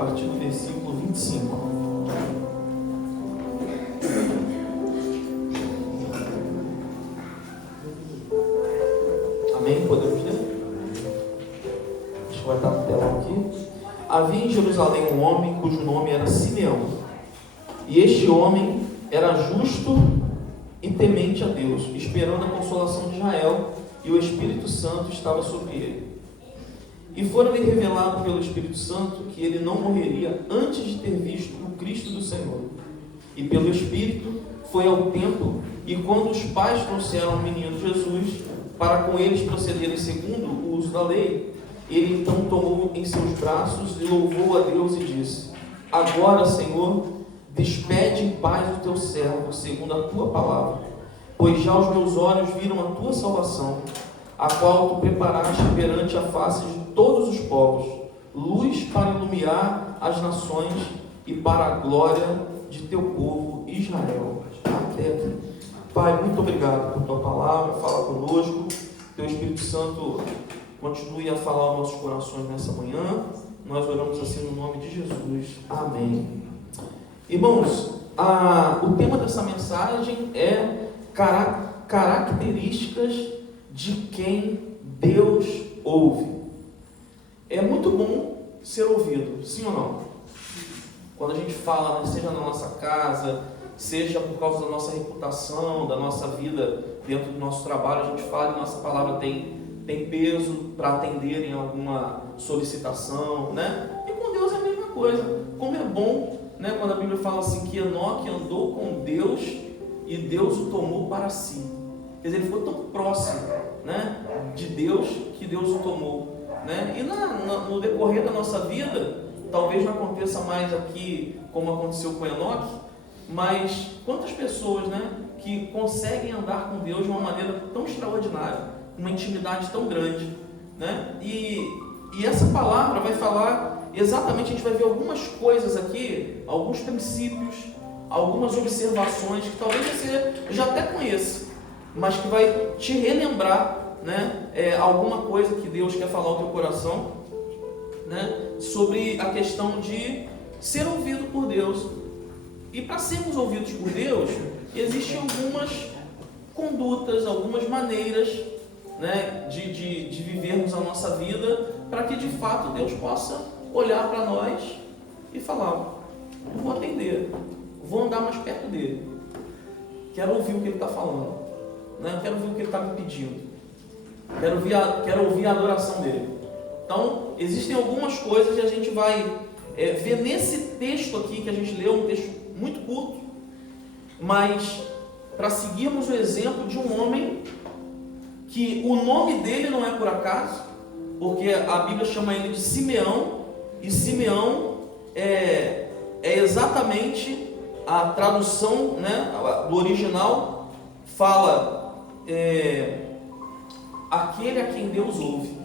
partir do versículo 25. Amém? Podemos ler? Acho que vai estar no telão aqui. Havia em Jerusalém um homem cujo nome era Simeão. E este homem era justo e temente a Deus, esperando a consolação de Israel, e o Espírito Santo estava sobre ele. E fora-lhe revelado pelo Espírito Santo que ele não morreria antes de ter visto o Cristo do Senhor. E pelo Espírito foi ao templo, e quando os pais trouxeram o menino Jesus, para com eles procederem segundo o uso da lei, ele então tomou em seus braços e louvou a Deus e disse: Agora, Senhor, despede em paz o teu servo, segundo a tua palavra, pois já os meus olhos viram a tua salvação, a qual tu preparaste perante a face de todos os povos, luz para iluminar as nações e para a glória de teu povo Israel. Até aqui. Pai, muito obrigado por tua palavra, fala conosco, teu Espírito Santo continue a falar aos nossos corações nessa manhã. Nós oramos assim no nome de Jesus. Amém. Irmãos, o tema dessa mensagem é características de quem Deus ouve. É muito bom ser ouvido, sim ou não? Quando a gente fala, seja na nossa casa, seja por causa da nossa reputação, da nossa vida dentro do nosso trabalho, a gente fala e nossa palavra tem peso para atender em alguma solicitação, né? E com Deus é a mesma coisa. Como é bom, né, quando a Bíblia fala assim que Enoque andou com Deus e Deus o tomou para si. Quer dizer, ele ficou tão próximo, né, de Deus que Deus o tomou, né? E no decorrer da nossa vida, talvez não aconteça mais aqui como aconteceu com Enoque, mas quantas pessoas, né, que conseguem andar com Deus de uma maneira tão extraordinária, uma intimidade tão grande, né? E essa palavra vai falar exatamente, a gente vai ver algumas coisas aqui, alguns princípios, algumas observações que talvez você já até conheça, mas que vai te relembrar, né, alguma coisa que Deus quer falar ao teu coração, né, sobre a questão de ser ouvido por Deus. E para sermos ouvidos por Deus, existem algumas condutas, algumas maneiras, né, de vivermos a nossa vida, para que de fato Deus possa olhar para nós e falar: eu vou atender, vou andar mais perto dele, quero ouvir o que ele está falando, né? Quero ouvir o que ele está me pedindo, quero ouvir a adoração dele. Então, existem algumas coisas que a gente vai ver nesse texto aqui que a gente leu, um texto muito curto, mas para seguirmos o exemplo de um homem que o nome dele não é por acaso, porque a Bíblia chama ele de Simeão, e Simeão é exatamente a tradução, né, do original, fala aquele a quem Deus ouve.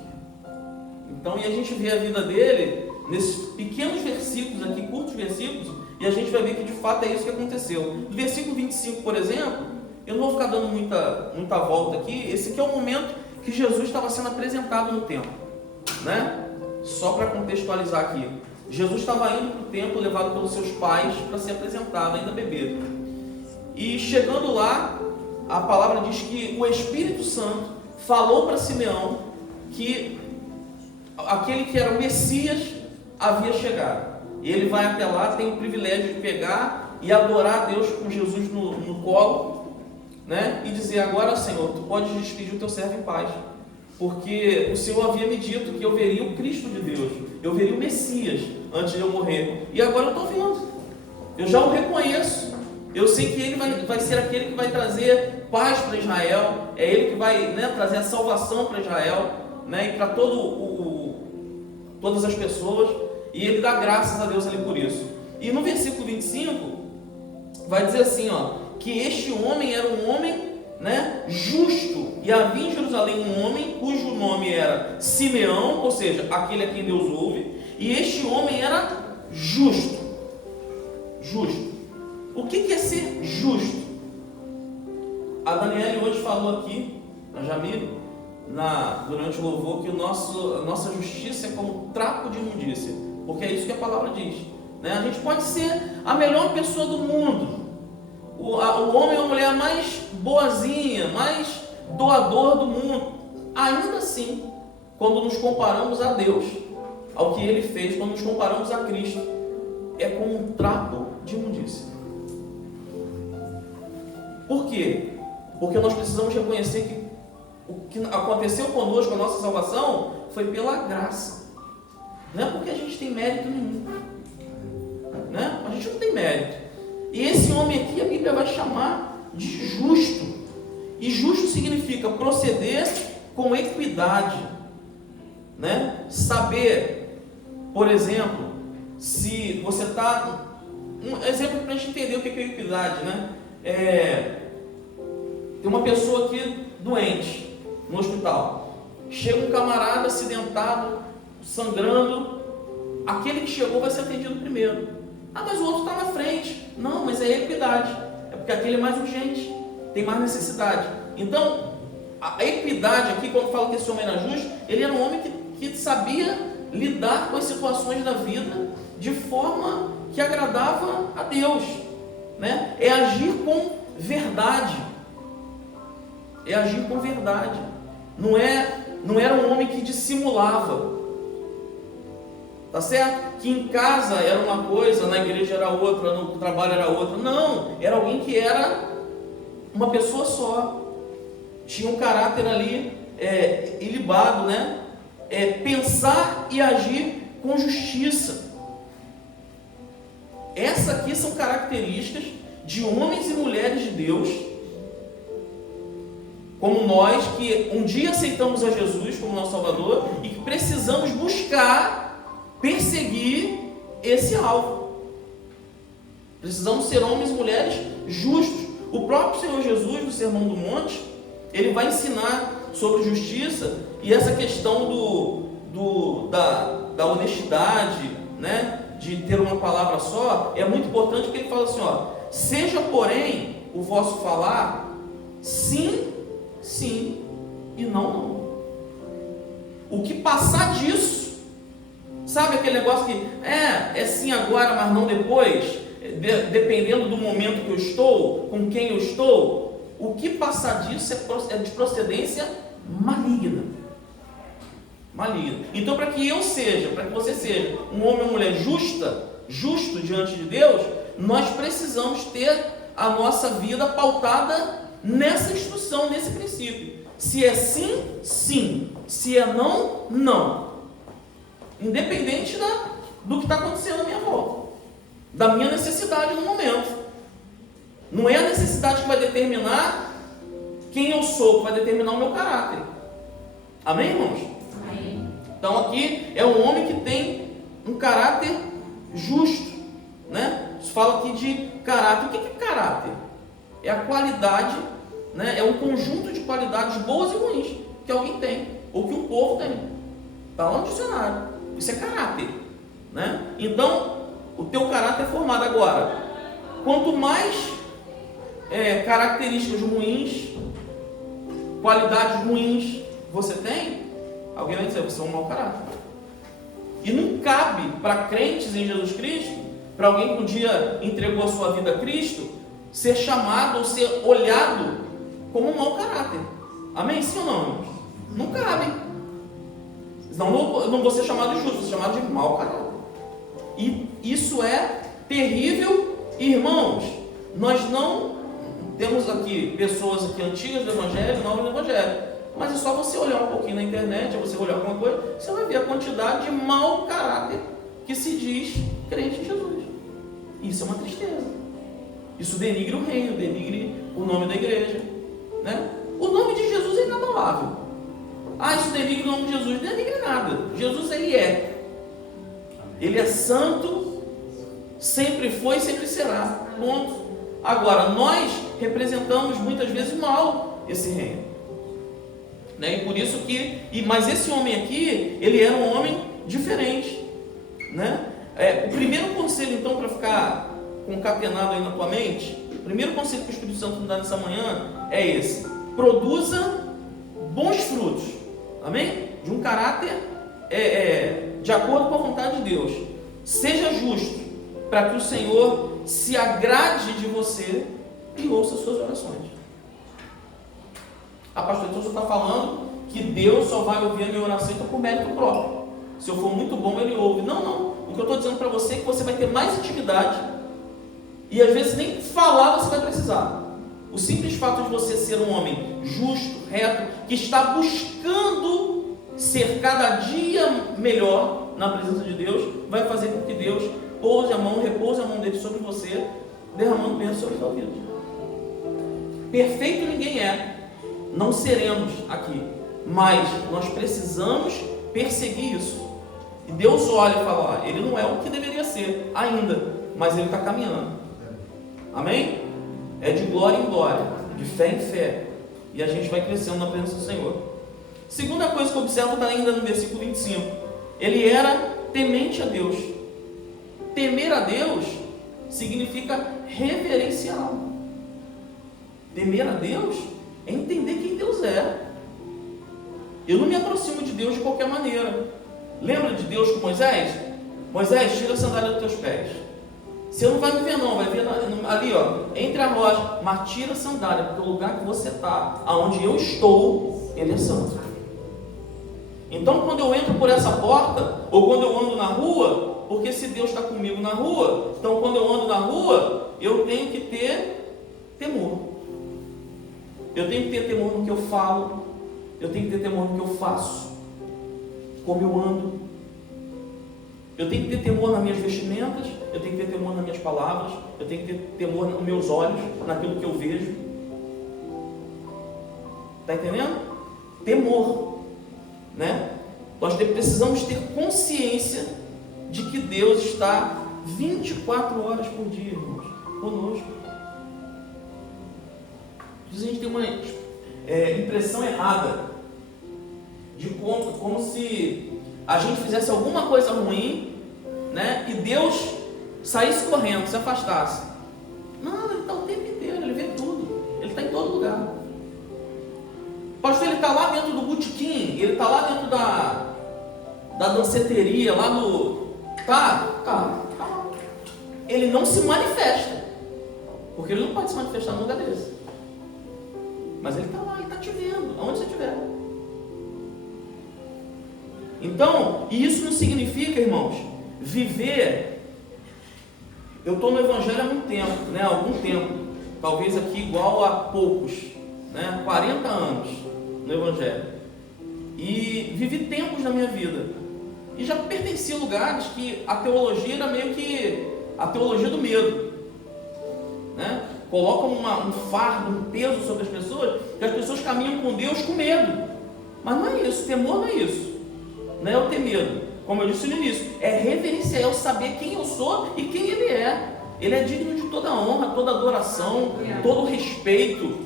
Então, e a gente vê a vida dele nesses pequenos versículos aqui, curtos versículos, e a gente vai ver que de fato é isso que aconteceu. No versículo 25, por exemplo, eu não vou ficar dando muita volta aqui. Esse aqui é o momento que Jesus estava sendo apresentado no templo, né? Só para contextualizar aqui, Jesus estava indo para o templo, levado pelos seus pais para ser apresentado, ainda bebê. E chegando lá, a palavra diz que o Espírito Santo falou para Simeão que aquele que era o Messias havia chegado. E ele vai até lá, tem o privilégio de pegar e adorar a Deus com Jesus no colo, né? E dizer: agora, Senhor, tu podes despedir o teu servo em paz, porque o Senhor havia me dito que eu veria o Cristo de Deus, eu veria o Messias antes de eu morrer, e agora eu estou vendo, eu já o reconheço, eu sei que ele vai ser aquele que vai trazer paz para Israel, é ele que vai, né, trazer a salvação para Israel, né, e para todas as pessoas, e ele dá graças a Deus ali por isso. E no versículo 25 vai dizer assim, que este homem era um homem, né, justo, e havia em Jerusalém um homem cujo nome era Simeão, ou seja, aquele a quem Deus ouve, e este homem era justo. O que é ser justo? A Daniela hoje falou aqui, a Jamile, durante o louvor, que a nossa justiça é como trapo de imundícia. porque é isso que a palavra diz, né? A gente pode ser a melhor pessoa do mundo, o homem ou a mulher mais boazinha, mais doador do mundo, ainda assim, quando nos comparamos a Deus, ao que Ele fez, quando nos comparamos a Cristo, é como um trapo de imundícia. Por quê? Porque nós precisamos reconhecer que o que aconteceu conosco, a nossa salvação, foi pela graça. Não é porque a gente tem mérito nenhum, né? A gente não tem mérito. E esse homem aqui, a Bíblia vai chamar de justo. E justo significa proceder com equidade, né? Saber, por exemplo, se você está... Um exemplo para a gente entender o que é equidade, né? Tem uma pessoa aqui doente no hospital. Chega um camarada acidentado, sangrando. Aquele que chegou vai ser atendido primeiro. Ah, mas o outro está na frente. Não, mas é equidade. É porque aquele é mais urgente, tem mais necessidade. Então, a equidade aqui, quando fala que esse homem era justo, ele era um homem que sabia lidar com as situações da vida de forma que agradava a Deus, né? É agir com verdade. É agir com verdade. Não era um homem que dissimulava. Tá certo? Que em casa era uma coisa, na igreja era outra, no trabalho era outra. Não, era alguém que era uma pessoa só. Tinha um caráter ali ilibado, né? Pensar e agir com justiça. Essas aqui são características de homens e mulheres de Deus, como nós, que um dia aceitamos a Jesus como nosso Salvador e que precisamos buscar, perseguir esse alvo. Precisamos ser homens e mulheres justos. O próprio Senhor Jesus, no Sermão do Monte, ele vai ensinar sobre justiça e essa questão da honestidade, né? De ter uma palavra só, é muito importante, porque ele fala assim, ó: seja, porém, o vosso falar sim, sim, e não, não. O que passar disso, sabe aquele negócio que é sim agora, mas não depois, dependendo do momento que eu estou, com quem eu estou, o que passar disso é de procedência maligna. Então, para que você seja um homem ou mulher justo diante de Deus, nós precisamos ter a nossa vida pautada nessa instrução, nesse princípio. Se é sim, sim. Se é não, não. Independente do que está acontecendo à minha volta, da minha necessidade no momento. Não é a necessidade que vai determinar quem eu sou, que vai determinar o meu caráter. Amém, irmãos? Então aqui é um homem que tem um caráter justo, né? Fala aqui de caráter. O que é caráter? É a qualidade, né? É um conjunto de qualidades boas e ruins que alguém tem, ou que um povo tem. Está lá no dicionário. Isso é caráter, né? Então, o teu caráter é formado agora. Quanto mais características ruins, qualidades ruins você tem, alguém vai dizer, você é um mau caráter. E não cabe para crentes em Jesus Cristo, para alguém que um dia entregou a sua vida a Cristo, ser chamado ou ser olhado como um mau caráter. Amém? Sim ou não, irmãos? Não cabe. Não vou ser chamado de justo, vou ser chamado de mau caráter. E isso é terrível, irmãos. Nós não temos aqui pessoas aqui antigas do Evangelho, novas do Evangelho. Mas é só você olhar um pouquinho na internet, ou você olhar alguma coisa, você vai ver a quantidade de mau caráter que se diz crente em Jesus. Isso é uma tristeza. Isso denigre o reino, denigre o nome da igreja, né? O nome de Jesus é inabalável. Isso denigre o nome de Jesus. Não denigre nada. Jesus, ele é santo, sempre foi e sempre será. Ponto. Agora, nós representamos muitas vezes mal esse reino. Né? E por isso mas esse homem aqui, ele era um homem diferente, né? O primeiro conselho, então, para ficar concatenado aí na tua mente, o primeiro conselho que o Espírito Santo nos dá nessa manhã é esse: produza bons frutos, amém? De um caráter de acordo com a vontade de Deus. Seja justo, para que o Senhor se agrade de você e ouça suas orações. Pastor, então você está falando que Deus só vai ouvir a minha oração então por mérito próprio. Se eu for muito bom, Ele ouve. Não. O que eu estou dizendo para você é que você vai ter mais intimidade e às vezes nem falar você vai precisar. O simples fato de você ser um homem justo, reto, que está buscando ser cada dia melhor na presença de Deus, vai fazer com que Deus repouse a mão dele sobre você, derramando bênção sobre a sua vida. Perfeito ninguém é, não seremos aqui, mas nós precisamos perseguir isso. E Deus olha e fala, ele não é o que deveria ser ainda, mas ele está caminhando. Amém? É de glória em glória, de fé em fé, e a gente vai crescendo na presença do Senhor. Segunda coisa que eu observo está ainda no versículo 25. Ele era temente a Deus. Temer a Deus significa reverenciá-lo. Temer a Deus é entender quem Deus é. Eu não me aproximo de Deus de qualquer maneira. Lembra de Deus com Moisés? Moisés, tira a sandália dos teus pés. Você não vai me ver não, vai ver ali, entre a rocha, mas tira a sandália, porque o lugar que você está, aonde eu estou, ele é santo. Então quando eu entro por essa porta, ou quando eu ando na rua, porque se Deus está comigo na rua, então quando eu ando na rua, eu tenho que ter temor. Eu tenho que ter temor no que eu falo, eu tenho que ter temor no que eu faço, como eu ando. Eu tenho que ter temor nas minhas vestimentas, eu tenho que ter temor nas minhas palavras, eu tenho que ter temor nos meus olhos, naquilo que eu vejo. Está entendendo? Temor, né? Nós precisamos ter consciência de que Deus está 24 horas por dia, irmãos, conosco. A gente tem uma impressão errada de como se a gente fizesse alguma coisa ruim, né, e Deus saísse correndo, se afastasse. Não, ele está o tempo inteiro, ele vê tudo, ele está em todo lugar. Pastor, ele está lá dentro do botequim, ele está lá dentro da danceteria, lá no... Tá. Ele não se manifesta, porque ele não pode se manifestar num lugar desse. Mas ele está lá, ele está te vendo, aonde você estiver. Então, isso não significa, irmãos, viver. Eu estou no Evangelho há muito tempo, né? Algum tempo, talvez aqui igual a poucos, né? 40 anos no Evangelho. E vivi tempos na minha vida. E já pertenci a lugares que a teologia era meio que a teologia do medo, né? Colocam um fardo, um peso sobre as pessoas, que as pessoas caminham com Deus com medo. Mas não é isso, temor não é isso. Não é eu ter medo, como eu disse no início, é reverenciar, eu saber quem eu sou e quem Ele é. Ele é digno de toda honra, toda adoração, todo respeito.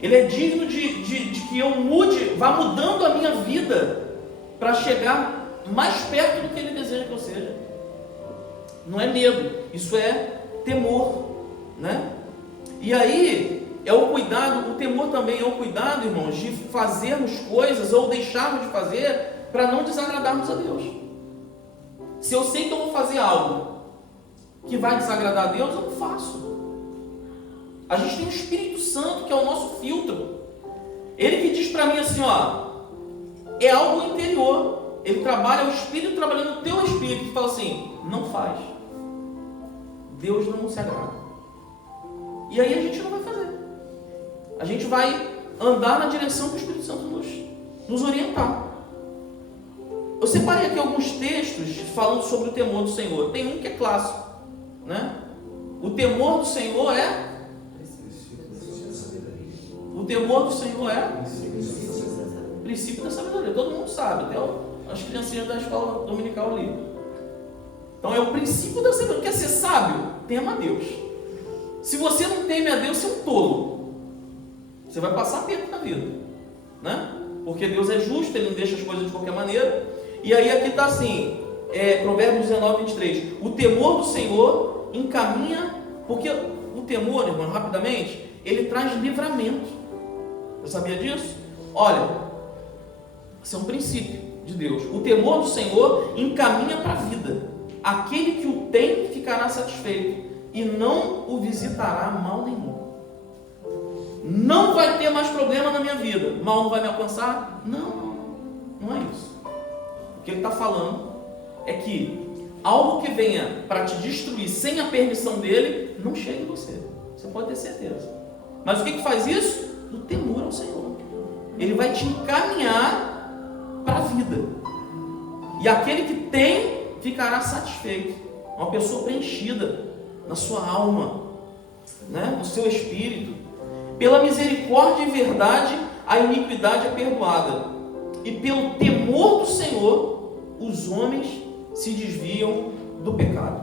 Ele é digno de que eu vá mudando a minha vida para chegar mais perto do que Ele deseja que eu seja. Não é medo, isso é temor, né? E aí é o cuidado, o temor também é o cuidado, irmãos, de fazermos coisas ou deixarmos de fazer para não desagradarmos a Deus. Se eu sei que eu vou fazer algo que vai desagradar a Deus, eu não faço. A gente tem o Espírito Santo, que é o nosso filtro. Ele que diz para mim assim, é algo interior. Ele trabalha, o Espírito trabalhando no teu espírito, e fala assim, não faz. Deus não se agrada. E aí a gente não vai fazer. A gente vai andar na direção que o Espírito Santo nos orientar. Eu separei aqui alguns textos falando sobre o temor do Senhor. Tem um que é clássico, né? O temor do Senhor é... O temor do Senhor é... Princípio da sabedoria. Todo mundo sabe, até as criancinhas da escola dominical ali. Então é o princípio da sabedoria. Quer ser sábio? Tema a Deus. Se você não teme a Deus, você é um tolo. Você vai passar tempo na vida, né? Porque Deus é justo, Ele não deixa as coisas de qualquer maneira. E aí aqui está assim, Provérbios 19, 23. O temor do Senhor encaminha, porque o temor, irmão, rapidamente, ele traz livramento. Você sabia disso? Olha, isso é um princípio de Deus. O temor do Senhor encaminha para a vida. aquele que o tem ficará satisfeito e não o visitará mal nenhum. Não vai ter mais problema na minha vida, mal não vai me alcançar? Não é isso. O que ele está falando é que algo que venha para te destruir sem a permissão dele, não chega em você. Você pode ter certeza. Mas o que faz isso? Do temor ao Senhor. Ele vai te encaminhar para a vida. E aquele que tem, ficará satisfeito. Uma pessoa preenchida na sua alma, né? No seu espírito. Pela misericórdia e verdade, a iniquidade é perdoada. E pelo temor do Senhor, os homens se desviam do pecado.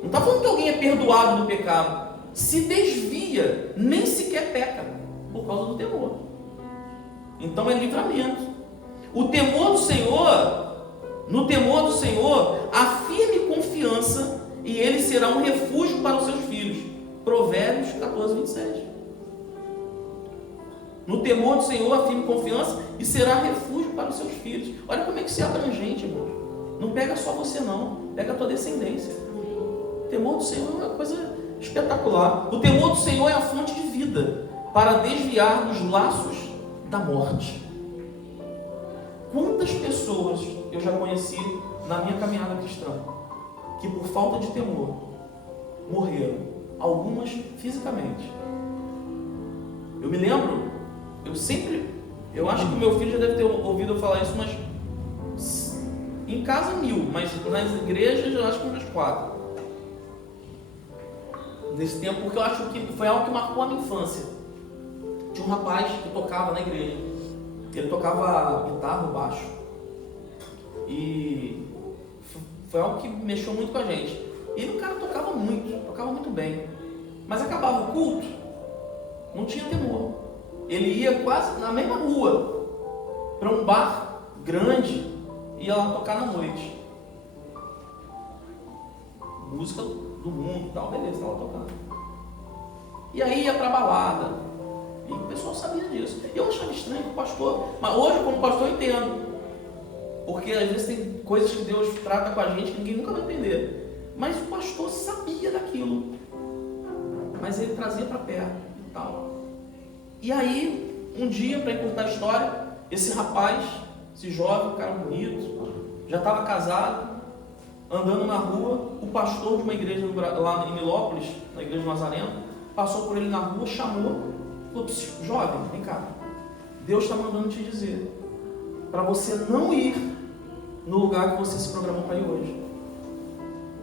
Não está falando que alguém é perdoado do pecado. Se desvia, nem sequer peca, por causa do temor. Então é livramento. O temor do Senhor, no temor do Senhor, há firme confiança, e ele será um refúgio para os seus filhos. Provérbios 14, 27. No temor do Senhor, há firme confiança, e será refúgio para os seus filhos. Olha como é que isso é abrangente, irmão. Não pega só você não, pega a tua descendência. O temor do Senhor é uma coisa espetacular. O temor do Senhor é a fonte de vida, para desviar dos laços da morte. Quantas pessoas eu já conheci na minha caminhada cristã, que por falta de temor, morreram, algumas fisicamente. Eu me lembro, eu acho que meu filho já deve ter ouvido eu falar isso, mas em casa 1000, mas nas igrejas eu acho que umas 4. Nesse tempo, porque eu acho que foi algo que marcou a minha infância. Tinha um rapaz que tocava na igreja. Ele tocava guitarra, baixo. E foi algo que mexeu muito com a gente. E o cara tocava muito bem. Mas acabava o culto, não tinha temor. Ele ia quase na mesma rua, para um bar grande, e ia lá tocar na noite. Música do mundo e tal, beleza, estava tocando. E aí ia para balada. E o pessoal sabia disso. E eu achava estranho que o pastor, mas hoje como pastor eu entendo. Porque às vezes tem coisas que Deus trata com a gente que ninguém nunca vai entender. Mas o pastor sabia daquilo. Mas ele trazia para perto e tal. E aí, um dia, para encurtar a história, esse rapaz, esse jovem, um cara bonito, já estava casado, andando na rua, o pastor de uma igreja lá em Milópolis, na igreja Nazareno, passou por ele na rua, chamou, falou: jovem, vem cá, Deus está mandando te dizer para você não ir no lugar que você se programou para ir hoje,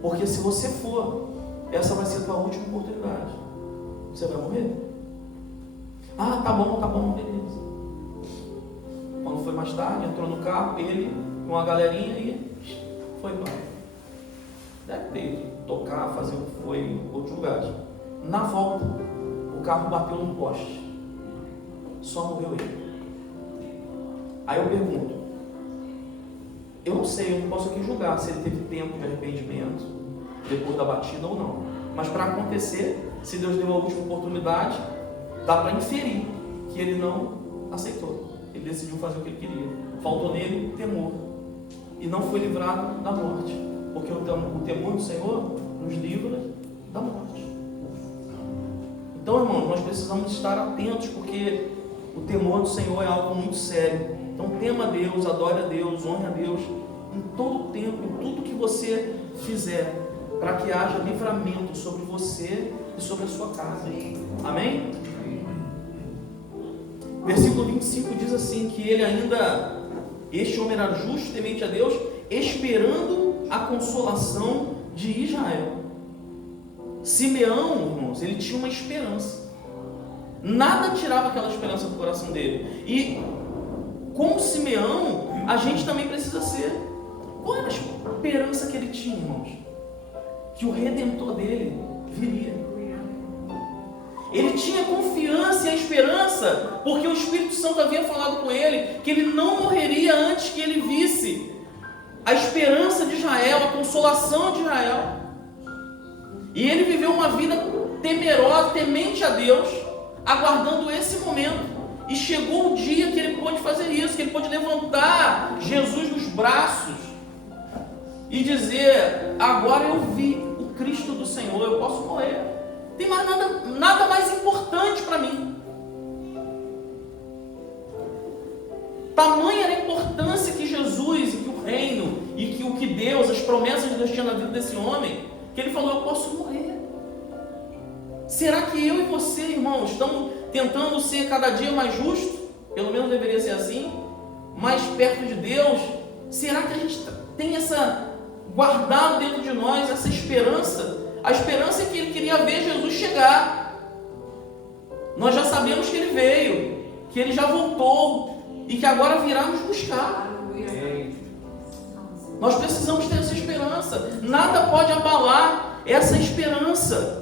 porque se você for, essa vai ser a tua última oportunidade, você vai morrer. Ah, tá bom, beleza. Quando foi mais tarde, entrou no carro, ele com a galerinha e foi embora. Deve ter tocar, fazer o que foi em outros lugares. Na volta, o carro bateu num poste. Só morreu ele. Aí eu pergunto, eu não sei, eu não posso aqui julgar se ele teve tempo de arrependimento depois da batida ou não. Mas para acontecer, se Deus deu a última oportunidade, dá para inferir que ele não aceitou. Ele decidiu fazer o que ele queria. Faltou nele temor. E não foi livrado da morte. Porque o temor do Senhor nos livra da morte. Então, irmão, nós precisamos estar atentos, porque o temor do Senhor é algo muito sério. Então, tema a Deus, adore a Deus, honre a Deus em todo o tempo, em tudo que você fizer, para que haja livramento sobre você e sobre a sua casa. Amém? Versículo 25 diz assim, que ele ainda, este homem era justo, temente a Deus, esperando a consolação de Israel. Simeão, irmãos, ele tinha uma esperança. Nada tirava aquela esperança do coração dele. E como Simeão, a gente também precisa ser. Qual era a esperança que ele tinha, irmãos? Que o Redentor dele viria. Ele tinha confiança e a esperança, porque o Espírito Santo havia falado com ele que ele não morreria antes que ele visse a esperança de Israel, a consolação de Israel. E ele viveu uma vida temerosa, temente a Deus, aguardando esse momento. E chegou o dia que ele pôde fazer isso, que ele pôde levantar Jesus nos braços e dizer: agora eu vi o Cristo do Senhor, eu posso morrer. Tem mais nada mais importante para mim. Tamanha era a importância que Jesus e que o reino e que o que Deus, as promessas de Deus tinham na vida desse homem, que ele falou: eu posso morrer. Será que eu e você, irmãos, estamos tentando ser cada dia mais justos? Pelo menos deveria ser assim, mais perto de Deus. Será que a gente tem guardado dentro de nós essa esperança? A esperança é que ele queria ver Jesus chegar. Nós já sabemos que ele veio, que ele já voltou e que agora virá nos buscar. Nós precisamos ter essa esperança. Nada pode abalar essa esperança.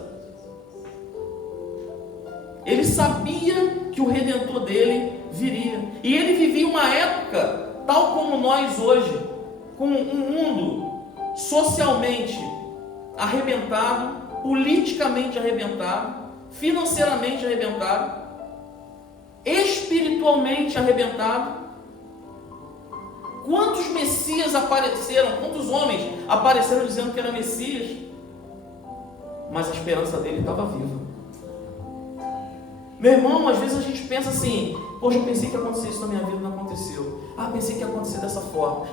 Ele sabia que o Redentor dele viria. E ele vivia uma época, tal como nós hoje, com um mundo socialmente arrebentado, politicamente arrebentado, financeiramente arrebentado, espiritualmente arrebentado. Quantos Messias apareceram, quantos homens apareceram dizendo que era Messias, mas a esperança dele estava viva. Meu irmão, às vezes a gente pensa assim: poxa, eu pensei que ia acontecer isso na minha vida, não aconteceu. Pensei que ia acontecer dessa forma.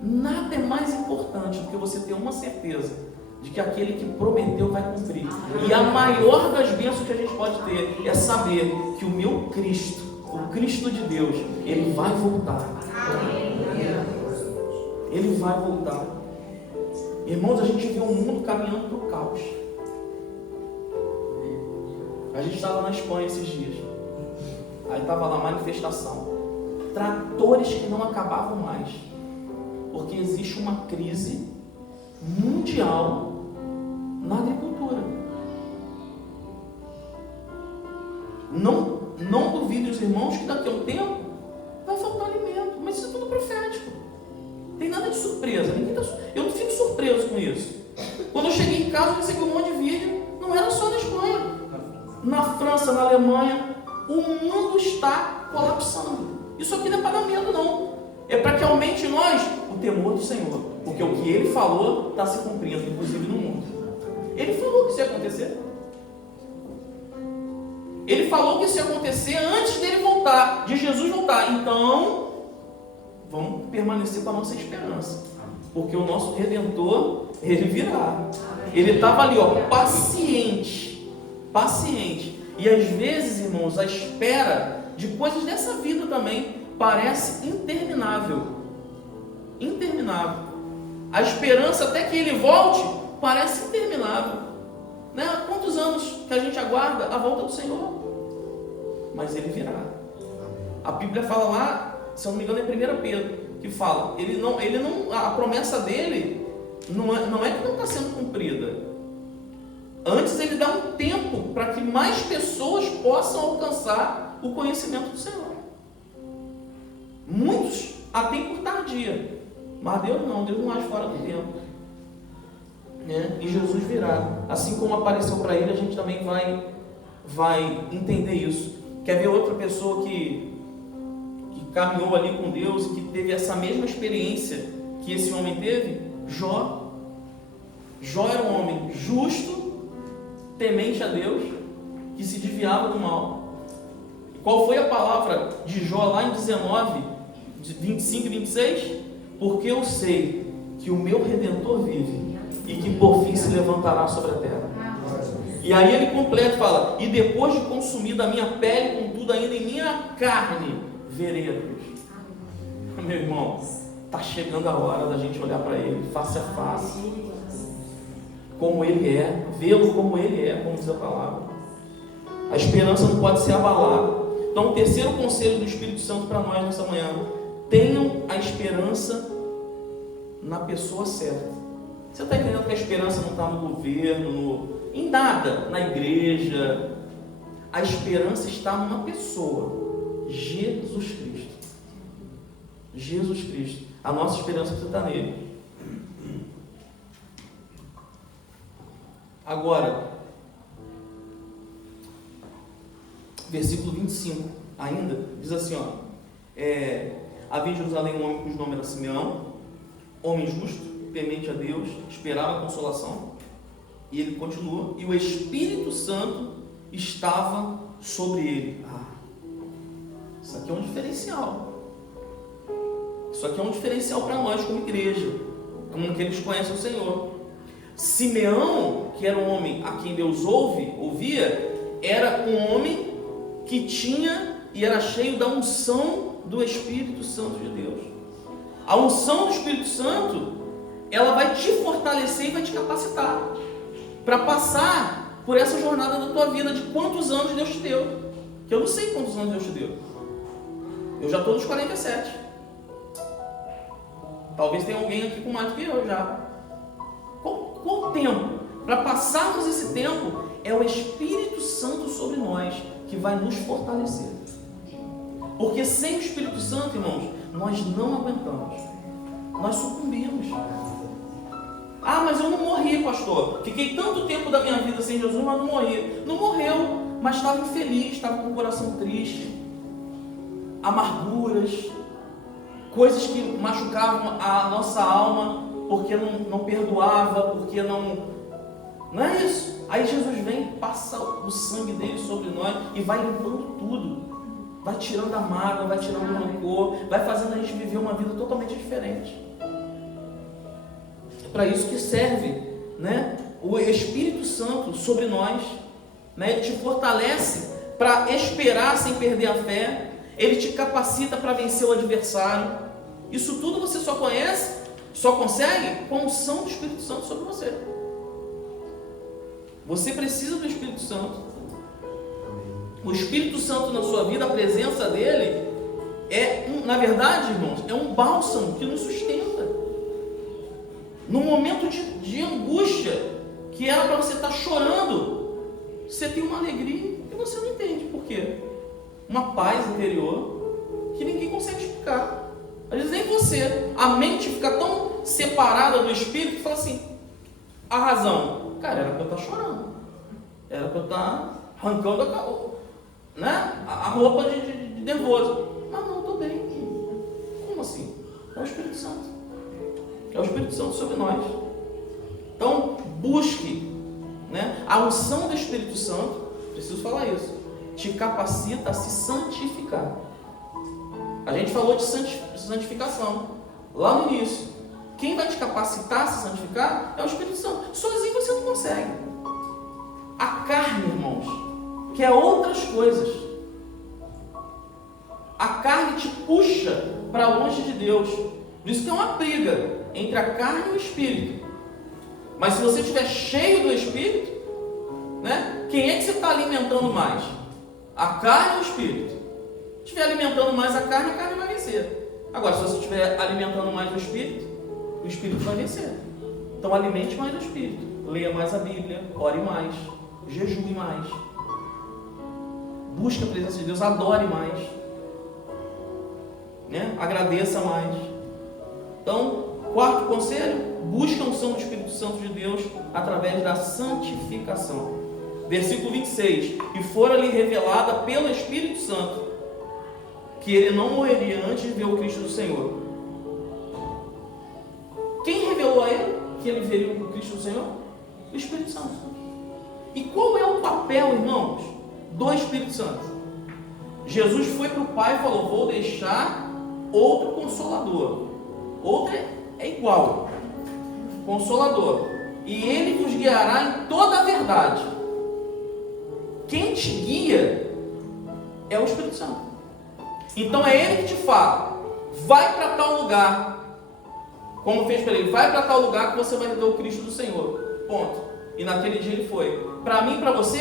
Nada é mais importante do que você ter uma certeza de que aquele que prometeu vai cumprir. E a maior das bênçãos que a gente pode ter é saber que o meu Cristo, o Cristo de Deus, ele vai voltar. Ele vai voltar. Irmãos, a gente vê o mundo caminhando para o caos. A gente estava na Espanha esses dias. Aí estava lá manifestação. Tratores que não acabavam mais. Porque existe uma crise mundial na agricultura. Não duvidem os irmãos que daqui a um tempo vai faltar alimento. Mas isso é tudo profético. Não tem nada de surpresa. Eu não fico surpreso com isso. Quando eu cheguei em casa, eu recebi um monte de vídeo. Não era só na Espanha. Na França, na Alemanha, o mundo está colapsando. Isso aqui não é pagamento, não. É para que aumente em nós o temor do Senhor. Porque o que Ele falou está se cumprindo, inclusive no mundo. Ele falou que isso ia acontecer. Ele falou que isso ia acontecer antes dele voltar, de Jesus voltar. Então, vamos permanecer com a nossa esperança. Porque o nosso Redentor, Ele virá. Ele estava ali, paciente. E às vezes, irmãos, a espera de coisas dessa vida também parece interminável. A esperança até que ele volte parece interminável. Né? Há quantos anos que a gente aguarda a volta do Senhor? Mas ele virá. A Bíblia fala lá, se eu não me engano, é 1 Pedro, que fala, a promessa dele não é que não está sendo cumprida. Antes ele dá um tempo para que mais pessoas possam alcançar o conhecimento do Senhor. Muitos a têm por tardia, mas Deus não age fora do tempo. E Jesus virá. Assim como apareceu para ele, a gente também vai entender isso. Quer ver outra pessoa que caminhou ali com Deus e que teve essa mesma experiência que esse homem teve? Jó. Jó era um homem justo, temente a Deus, que se desviava do mal. Qual foi a palavra de Jó lá em 19, 25 e 26? Porque eu sei que o meu Redentor vive e que por fim se levantará sobre a terra. E aí ele completa e fala: e depois de consumida a minha pele, contudo ainda em minha carne verei a Deus. Meu irmão, está chegando a hora da gente olhar para Ele face a face, como Ele é, vê-lo como Ele é, como diz a palavra. A esperança não pode ser abalada. Então, o terceiro conselho do Espírito Santo para nós nessa manhã: tenham a esperança na pessoa certa. Você está entendendo que a esperança não está no governo, em nada, na igreja. A esperança está numa pessoa, Jesus Cristo. Jesus Cristo. A nossa esperança precisa estar nele. Agora, versículo 25 ainda, diz assim, havia em Jerusalém um homem cujo nome era Simeão, homem justo, temente a Deus, esperava a consolação, e ele continua, e o Espírito Santo estava sobre ele. Isso aqui é um diferencial. Isso aqui é um diferencial para nós como igreja, como que eles conhecem o Senhor. Simeão, que era um homem a quem Deus ouvia, era um homem que tinha e era cheio da unção do Espírito Santo de Deus. A unção do Espírito Santo, ela vai te fortalecer e vai te capacitar para passar por essa jornada da tua vida de quantos anos Deus te deu. Que eu não sei quantos anos Deus te deu. Eu já estou nos 47. Talvez tenha alguém aqui com mais do que eu já. Qual tempo? Para passarmos esse tempo, é o Espírito Santo sobre nós que vai nos fortalecer. Porque sem o Espírito Santo, irmãos, nós não aguentamos. Nós sucumbimos. Mas eu não morri, pastor. Fiquei tanto tempo da minha vida sem Jesus, mas não morri. Não morreu, mas estava infeliz, estava com o coração triste. Amarguras, coisas que machucavam a nossa alma, porque não perdoava, porque não é isso. Aí Jesus vem, passa o sangue dele sobre nós e vai limpando tudo, vai tirando a mágoa, vai tirando o rancor, vai fazendo a gente viver uma vida totalmente diferente. É para isso que serve, o Espírito Santo sobre nós, ele te fortalece para esperar sem perder a fé. Ele te capacita para vencer o adversário. Isso tudo você só consegue com a unção do Espírito Santo sobre você. Você precisa do Espírito Santo. O Espírito Santo na sua vida, a presença dele, na verdade, irmãos, é um bálsamo que nos sustenta. No momento de angústia, que era para você estar chorando, você tem uma alegria que você não entende. Por quê? Uma paz interior que ninguém consegue explicar. Às vezes nem você. A mente fica tão separada do Espírito que fala assim, a razão, cara, era para eu estar chorando. Era para eu estar arrancando a roupa de nervoso. Mas não, estou bem. Como assim? É o Espírito Santo. É o Espírito Santo sobre nós. Então, busque a unção do Espírito Santo. Preciso falar isso. Te capacita a se santificar. A gente falou de santificação lá no início. Quem vai te capacitar a se santificar é o Espírito Santo. Sozinho você não consegue. A carne, irmãos, quer outras coisas. A carne te puxa para longe de Deus. Por isso tem uma briga entre a carne e o Espírito. Mas se você estiver cheio do Espírito, quem é que você está alimentando mais? A carne ou o Espírito? Se estiver alimentando mais a carne vai vencer. Agora, se você estiver alimentando mais o Espírito vai vencer. Então, alimente mais o Espírito. Leia mais a Bíblia, ore mais, jejue mais, busque a presença de Deus, adore mais, agradeça mais. Então, quarto conselho, busque a unção do Espírito Santo de Deus através da santificação. Versículo 26, e fora-lhe revelada pelo Espírito Santo que ele não morreria antes de ver o Cristo do Senhor. Quem revelou a ele que ele veria o Cristo do Senhor? O Espírito Santo. E qual é o papel, irmãos, do Espírito Santo? Jesus foi para o Pai e falou, vou deixar outro Consolador. Outro é igual, Consolador, e ele vos guiará em toda a verdade. Quem te guia é o Espírito Santo. Então é ele que te fala, vai para tal lugar, como fez para ele, vai para tal lugar que você vai ver o Cristo do Senhor, ponto. E naquele dia ele foi. Para mim, para você,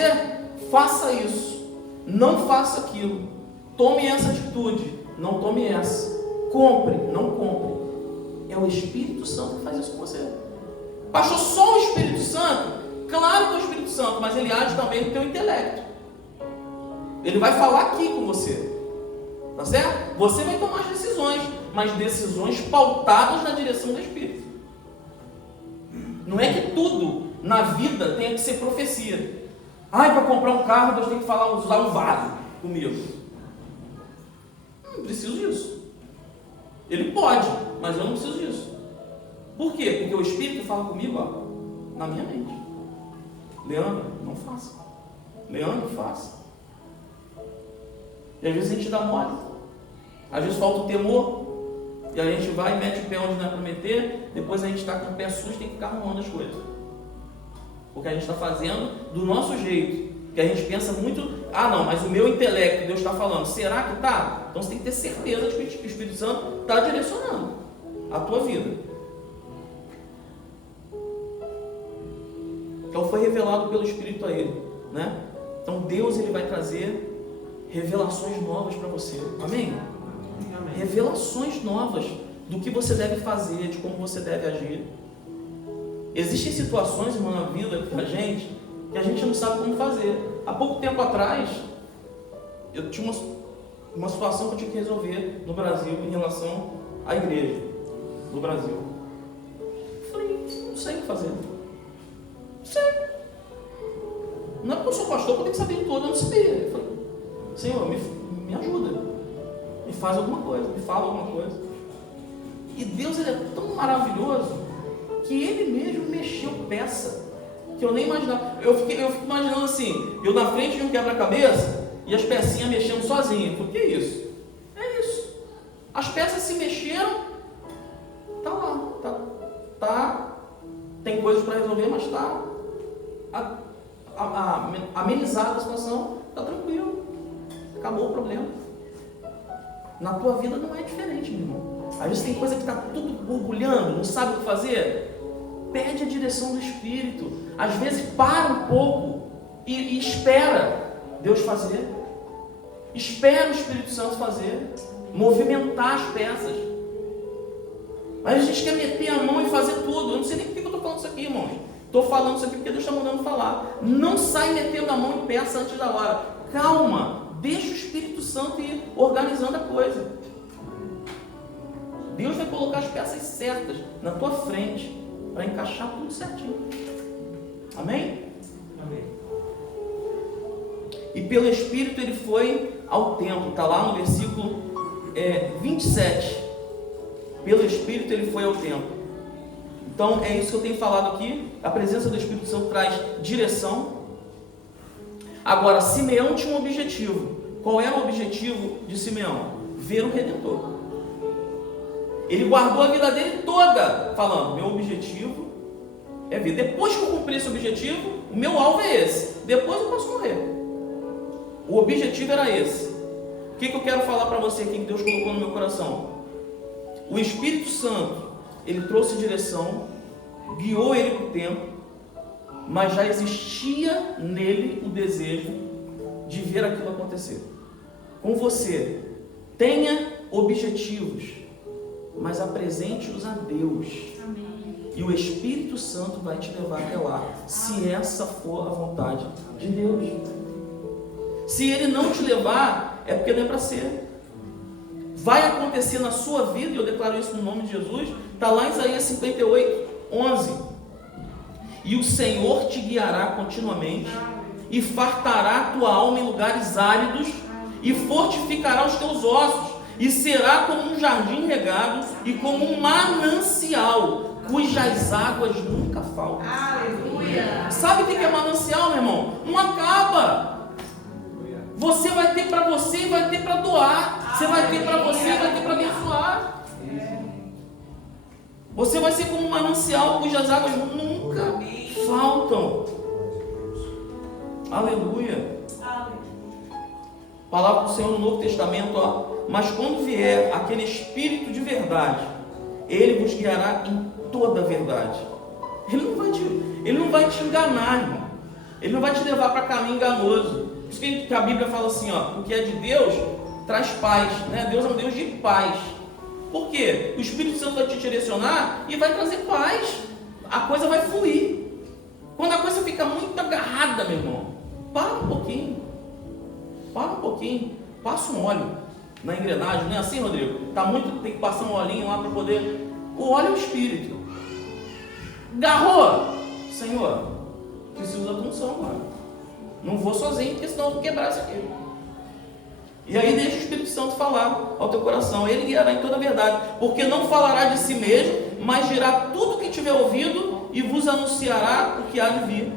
faça isso, não faça aquilo, tome essa atitude, não tome essa, compre, não compre. É o Espírito Santo que faz isso com você. Pastor, só o Espírito Santo? Claro que é o Espírito Santo, mas ele age também no teu intelecto. Ele vai falar aqui com você. Tá certo? Você vai tomar as decisões, mas decisões pautadas na direção do Espírito. Não é que tudo na vida tenha que ser profecia. Para comprar um carro, Deus tem que usar um vale comigo. Não preciso disso. Ele pode, mas eu não preciso disso. Por quê? Porque o Espírito fala comigo, ó, na minha mente. Leandro, não faça. Leandro, faça. E às vezes a gente dá mole. Às vezes falta o temor. E aí a gente vai e mete o pé onde não é para meter. Depois a gente está com o pé sujo e tem que ficar arrumando as coisas. Porque a gente está fazendo do nosso jeito. Que a gente pensa muito, não, mas o meu intelecto, Deus está falando, será que está? Então você tem que ter certeza de que o Espírito Santo está direcionando a tua vida. Então foi revelado pelo Espírito a ele, né? Então Deus, ele vai trazer revelações novas para você, amém? Amém? Revelações novas do que você deve fazer, de como você deve agir. Existem situações, irmão, na vida da gente que a gente não sabe como fazer. Há pouco tempo atrás, eu tinha uma situação que eu tinha que resolver no Brasil em relação à igreja no Brasil. Eu falei, não sei o que fazer. Não sei. Não é porque eu sou pastor que eu tenho que saber de tudo, eu não sabia. Eu falei, Senhor, me ajuda. Me faz alguma coisa, me fala alguma coisa. E Deus, ele é tão maravilhoso que ele mesmo mexeu peça que eu nem imaginava. Eu fico imaginando assim, eu na frente de um quebra-cabeça e as pecinhas mexendo sozinhas. Por que isso? É isso. As peças se mexeram, tá lá, tá. Tem coisas para resolver, mas tá amenizada a situação, tá tranquilo. Acabou o problema. Na tua vida não é diferente, meu irmão. Às vezes tem coisa que está tudo borbulhando, não sabe o que fazer. Pede a direção do Espírito. Às vezes para um pouco e espera Deus fazer. Espera o Espírito Santo fazer. Movimentar as peças. Mas a gente quer meter a mão e fazer tudo. Eu não sei nem por que eu estou falando isso aqui, irmãos. Estou falando isso aqui porque Deus está mandando falar. Não sai metendo a mão em peça antes da hora. Calma. Deixa o Espírito Santo ir organizando a coisa. Deus vai colocar as peças certas na tua frente para encaixar tudo certinho. Amém? Amém. E pelo Espírito ele foi ao templo. Está lá no versículo 27. Pelo Espírito ele foi ao templo. Então é isso que eu tenho falado aqui. A presença do Espírito Santo traz direção. Agora, Simeão tinha um objetivo. Qual era o objetivo de Simeão? Ver o Redentor. Ele guardou a vida dele toda, falando, meu objetivo é ver. Depois que eu cumprir esse objetivo, o meu alvo é esse. Depois eu posso morrer. O objetivo era esse. O que eu quero falar para você aqui que Deus colocou no meu coração? O Espírito Santo, ele trouxe direção, guiou ele para o templo, mas já existia nele o desejo de ver aquilo acontecer. Com você, tenha objetivos, mas apresente-os a Deus. Amém. E o Espírito Santo vai te levar até lá, se essa for a vontade de Deus. Se ele não te levar, é porque não é para ser. Vai acontecer na sua vida, e eu declaro isso no nome de Jesus, está lá em Isaías 58, 11. E o Senhor te guiará continuamente, e fartará a tua alma em lugares áridos, e fortificará os teus ossos, e será como um jardim regado, e como um manancial, cujas águas nunca faltam. Aleluia. Sabe o que é manancial, meu irmão? Não acaba. Você vai ter para você e vai ter para doar. Você vai ter para você e vai ter para abençoar. Você vai ser como um manancial cujas águas nunca faltam. Aleluia. Palavra do Senhor no Novo Testamento, mas quando vier aquele Espírito de verdade, ele vos guiará em toda a verdade. Ele não vai te enganar, irmão. Ele não vai te levar para caminho enganoso. Por isso que a Bíblia fala assim, o que é de Deus traz paz, né? Deus é um Deus de paz. Por quê? O Espírito Santo vai te direcionar e vai trazer paz. A coisa vai fluir. Quando a coisa fica muito agarrada, meu irmão, para um pouquinho. Passa um óleo na engrenagem, não é assim, Rodrigo? Tem que passar um olhinho lá para poder. O óleo é o Espírito. Garrou, Senhor, preciso da unção agora. Não vou sozinho, porque senão eu vou quebrar isso aqui. E aí deixa o Espírito Santo falar ao teu coração. Ele guiará em toda a verdade, porque não falará de si mesmo, mas dirá tudo o que tiver ouvido e vos anunciará o que há de vir.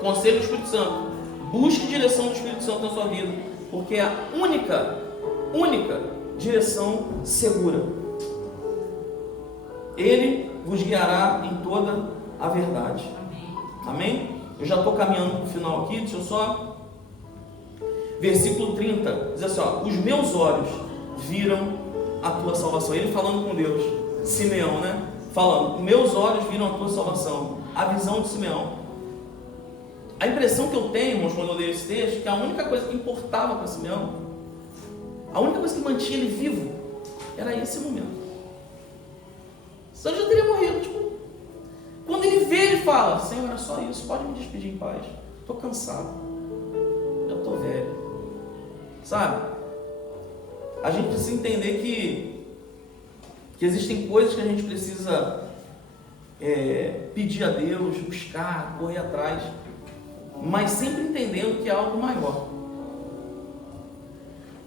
Conselho do Espírito Santo: busque direção do Espírito Santo na sua vida, porque é a única direção segura. Ele vos guiará em toda a verdade. Amém? Eu já estou caminhando para o final aqui, deixa eu só... Versículo 30, diz assim, ó: os meus olhos viram a tua salvação. Ele falando com Deus, Simeão, né? Falando, meus olhos viram a tua salvação. A visão de Simeão. A impressão que eu tenho, irmãos, quando eu leio esse texto, que a única coisa que importava para Simeão, a única coisa que mantinha ele vivo, era esse momento. Senão já teria morrido. Tipo, quando ele vê, ele fala: Senhor, é só isso, pode me despedir em paz. Estou cansado, já estou velho. Sabe? A gente precisa entender que existem coisas que a gente precisa pedir a Deus, buscar, correr atrás, mas sempre entendendo que é algo maior.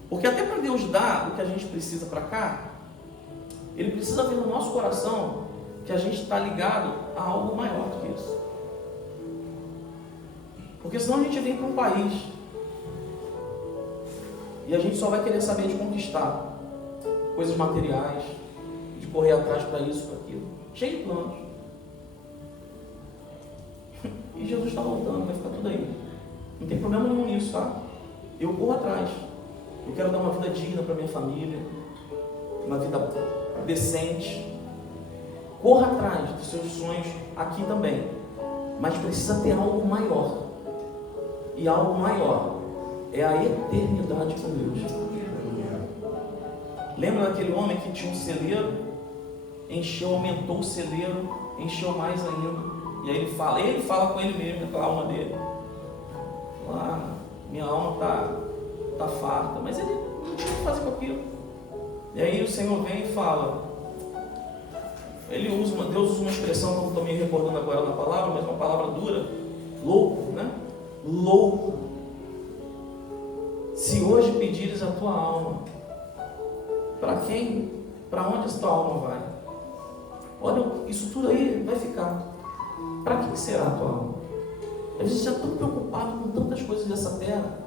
Porque até para Deus dar o que a gente precisa para cá, Ele precisa ver no nosso coração que a gente está ligado a algo maior do que isso. Porque senão a gente vem para um país e a gente só vai querer saber de conquistar coisas materiais, de correr atrás para isso, para aquilo, cheio de planos. E Jesus está voltando, vai ficar tudo aí. Não tem problema nenhum nisso, tá? Eu corro atrás. Eu quero dar uma vida digna para minha família, uma vida decente. Corra atrás dos seus sonhos aqui também, mas precisa ter algo maior. E algo maior é a eternidade com Deus. Lembra daquele homem que tinha um celeiro, encheu, aumentou o celeiro, encheu mais ainda. E aí ele fala com ele mesmo, com a alma dele: minha alma está farta. Mas ele não tinha o que fazer com aquilo. E aí o Senhor vem e fala, Deus usa uma expressão que eu não estou me recordando agora na palavra, mas uma palavra dura: louco, né? Louco, se hoje pedires a tua alma, para quem? Para onde essa tua alma vai? Olha, isso tudo aí vai ficar. Para quem será a tua alma? A gente já está tão preocupado com tantas coisas dessa terra.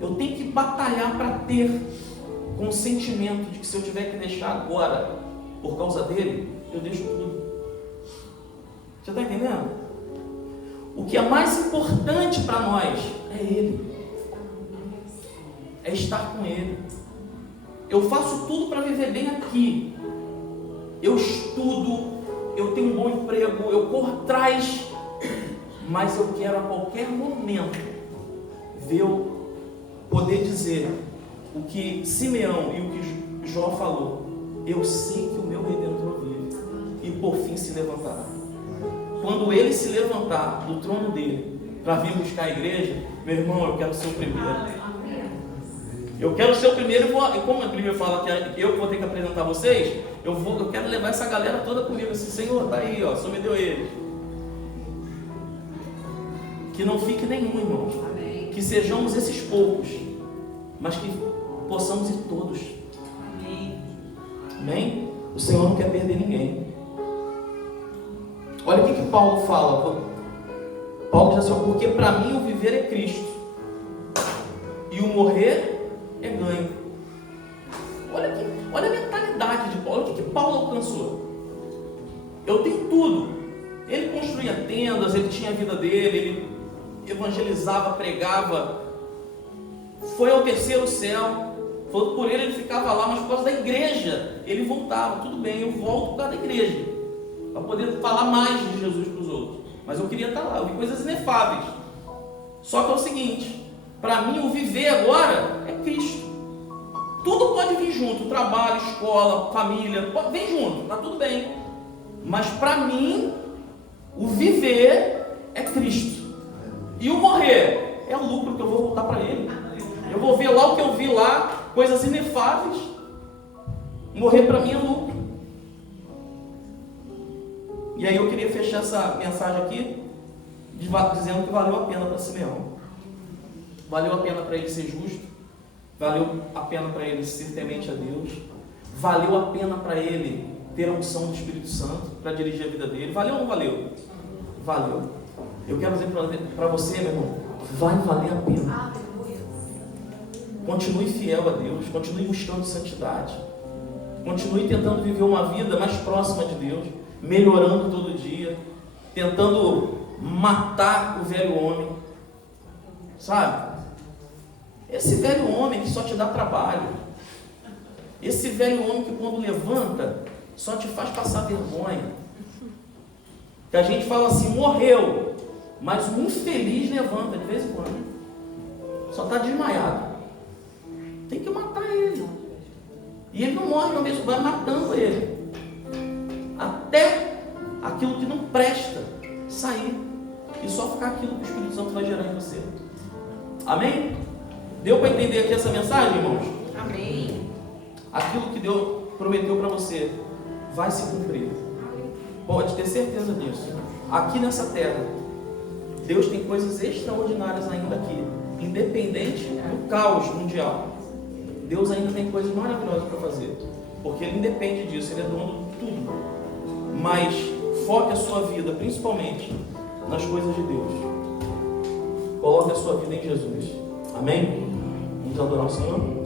Eu tenho que batalhar para ter com o sentimento de que se eu tiver que deixar agora por causa dele, eu deixo tudo. Você está entendendo? O que é mais importante para nós é ele. É estar com ele. Eu faço tudo para viver bem aqui. Eu estudo, eu tenho um bom emprego, eu corro atrás, mas eu quero a qualquer momento poder dizer o que Simeão e o que Jó falou: eu sei que o meu Redentor vive e por fim se levantará. Quando ele se levantar do trono dele para vir buscar a igreja, meu irmão, eu quero ser o primeiro. Eu quero ser o primeiro, e como a Bíblia fala que eu vou ter que apresentar vocês, eu quero levar essa galera toda comigo, assim: Senhor, está aí, ó, só me deu eles. Que não fique nenhum, irmãos. Amém. Que sejamos esses poucos, mas que possamos ir todos. Amém. Amém? O Senhor não quer perder ninguém. Olha o que Paulo fala. Paulo diz assim: porque para mim o viver é Cristo e o morrer é ganho. Olha a mentalidade de Paulo. O que Paulo alcançou? Eu tenho tudo. Ele construía tendas, ele tinha a vida dele, ele evangelizava, pregava, foi ao terceiro céu. Por ele ficava lá, mas por causa da igreja ele voltava. Tudo bem, eu volto por causa da igreja, para poder falar mais de Jesus para os outros. Mas eu queria estar lá, eu vi coisas inefáveis. Só que é o seguinte: para mim o viver agora é Cristo. Tudo pode vir junto, trabalho, escola, família, vem junto, está tudo bem. Mas para mim o viver é Cristo. E o morrer é o lucro, que eu vou voltar para Ele. Eu vou ver lá o que eu vi lá, coisas inefáveis. Morrer para mim é lucro. E aí eu queria fechar essa mensagem aqui dizendo que valeu a pena para Simeão. Valeu a pena para ele ser justo. Valeu a pena para ele ser temente a Deus? Valeu a pena para ele ter a unção do Espírito Santo para dirigir a vida dele? Valeu ou não valeu? Valeu. Eu quero dizer para você, meu irmão, vai valer a pena. Continue fiel a Deus, continue buscando santidade, continue tentando viver uma vida mais próxima de Deus, melhorando todo dia, tentando matar o velho homem, sabe? Esse velho homem que só te dá trabalho, esse velho homem que quando levanta só te faz passar vergonha, que a gente fala assim, morreu, mas o infeliz levanta de vez em quando, só está desmaiado. Tem que matar ele. E ele não morre uma vez, vai matando ele. Até aquilo que não presta sair. E só ficar aquilo que o Espírito Santo vai gerar em você. Amém? Deu para entender aqui essa mensagem, irmãos? Amém. Aquilo que Deus prometeu para você vai se cumprir. Pode ter certeza disso. Aqui nessa terra, Deus tem coisas extraordinárias ainda aqui. Independente do caos mundial. Deus ainda tem coisas maravilhosas para fazer, porque Ele independe disso, Ele é dono de tudo. Mas foque a sua vida principalmente nas coisas de Deus. Coloque a sua vida em Jesus. Amém? Vamos adorar o Senhor?